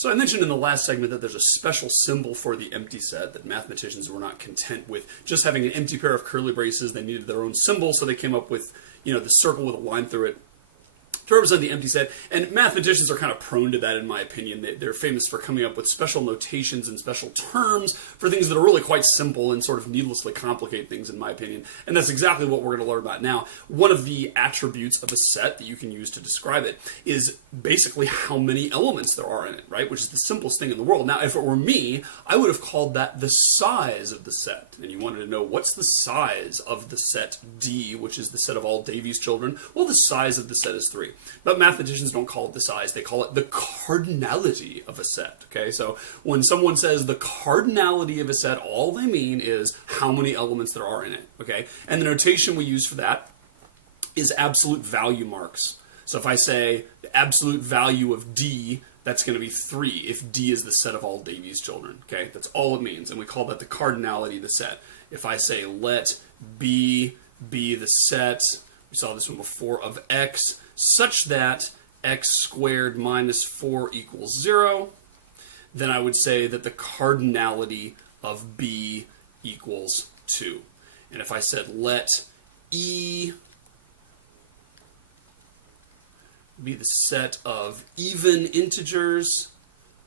So I mentioned in the last segment that there's a special symbol for the empty set, that mathematicians were not content with just having an empty pair of curly braces. They needed their own symbol, so they came up with, the circle with a line through it to represent the empty set. And mathematicians are kind of prone to that, in my opinion. They're famous for coming up with special notations and special terms for things that are really quite simple and sort of needlessly complicate things, in my opinion. And that's exactly what we're going to learn about now. One of the attributes of a set that you can use to describe it is basically how many elements there are in it, right? Which is the simplest thing in the world. Now, if it were me, I would have called that the size of the set. And you wanted to know, what's the size of the set D, which is the set of all Davy's children? Well, the size of the set is 3. But mathematicians don't call it the size, they call it the cardinality of a set, okay? So when someone says the cardinality of a set, all they mean is how many elements there are in it, okay? And the notation we use for that is absolute value marks. So if I say the absolute value of D, that's going to be 3 if D is the set of all Davy's children, okay? That's all it means, and we call that the cardinality of the set. If I say let B be the set, we saw this one before, of X, such that x squared minus 4 equals 0, then I would say that the cardinality of B equals 2. And if I said let E be the set of even integers,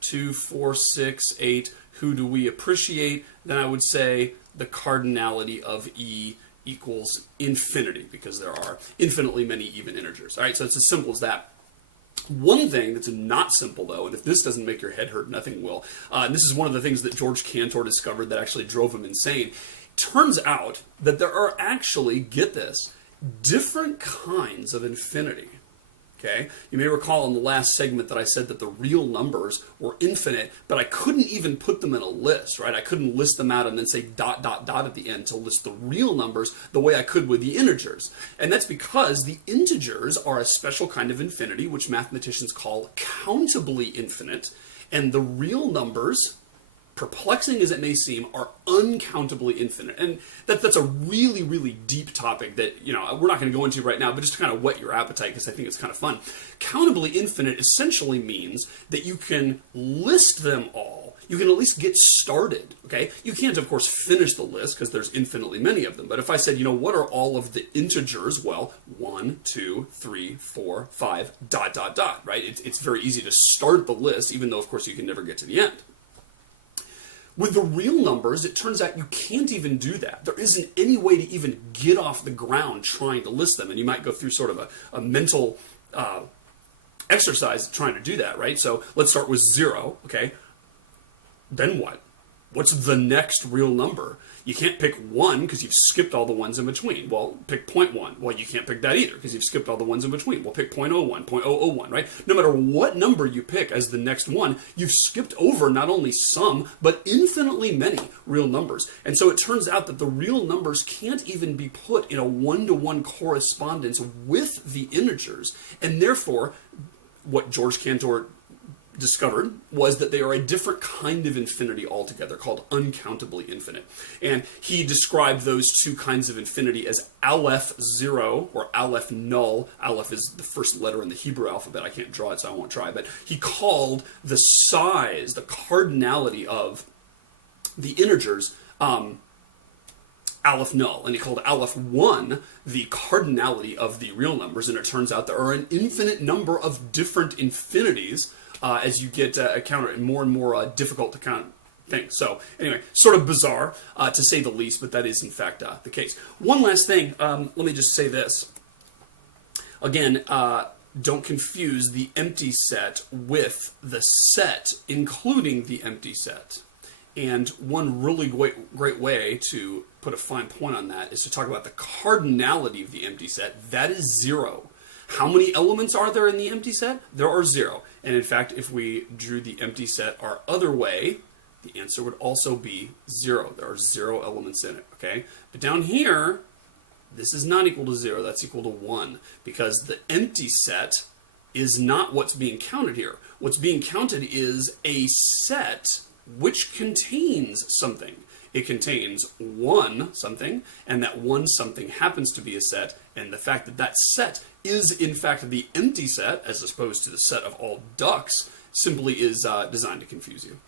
2, 4, 6, 8, who do we appreciate, then I would say the cardinality of E equals infinity, because there are infinitely many even integers. All right, so it's as simple as that. One thing that's not simple, though, and if this doesn't make your head hurt, nothing will, and this is one of the things that George Cantor discovered that actually drove him insane. Turns out that there are actually, get this, different kinds of infinity. Okay? You may recall in the last segment that I said that the real numbers were infinite, but I couldn't even put them in a list, right? I couldn't list them out and then say dot, dot, dot at the end to list the real numbers the way I could with the integers. And that's because the integers are a special kind of infinity, which mathematicians call countably infinite, and the real numbers, perplexing as it may seem, are uncountably infinite. And that's a really, really deep topic that, we're not going to go into right now, but just to kind of whet your appetite, because I think it's kind of fun. Countably infinite essentially means that you can list them all. You can at least get started, okay? You can't, of course, finish the list, because there's infinitely many of them. But if I said, what are all of the integers? Well, 1, 2, 3, 4, 5, dot, dot, dot, right? It's very easy to start the list, even though, of course, you can never get to the end. With the real numbers, it turns out you can't even do that. There isn't any way to even get off the ground trying to list them. And you might go through sort of a mental exercise trying to do that, right? So let's start with 0, okay? Then what? What's the next real number? You can't pick 1 because you've skipped all the ones in between. Well, pick 0.1. Well, you can't pick that either because you've skipped all the ones in between. Well, pick 0.01, 0.001, right? No matter what number you pick as the next one, you've skipped over not only some, but infinitely many real numbers. And so it turns out that the real numbers can't even be put in a one-to-one correspondence with the integers. And therefore, what George Cantor discovered was that they are a different kind of infinity altogether, called uncountably infinite. And he described those two kinds of infinity as Aleph 0 or Aleph null. Aleph is the first letter in the Hebrew alphabet. I can't draw it, so I won't try. But he called the size, the cardinality of the integers, Aleph null, and he called Aleph 1 the cardinality of the real numbers. And it turns out there are an infinite number of different infinities as you get counter more and more difficult to count things. So anyway, sort of bizarre to say the least, but that is in fact the case. One last thing, let me just say this. Again, don't confuse the empty set with the set, including the empty set. And one really great way to put a fine point on that is to talk about the cardinality of the empty set. That is 0. How many elements are there in the empty set? There are 0. And in fact, if we drew the empty set our other way, the answer would also be 0. There are 0 elements in it, okay? But down here, this is not equal to 0. That's equal to 1, because the empty set is not what's being counted here. What's being counted is a set which contains something. It contains one something, and that one something happens to be a set, and the fact that that set is in fact the empty set, as opposed to the set of all ducks, simply is designed to confuse you.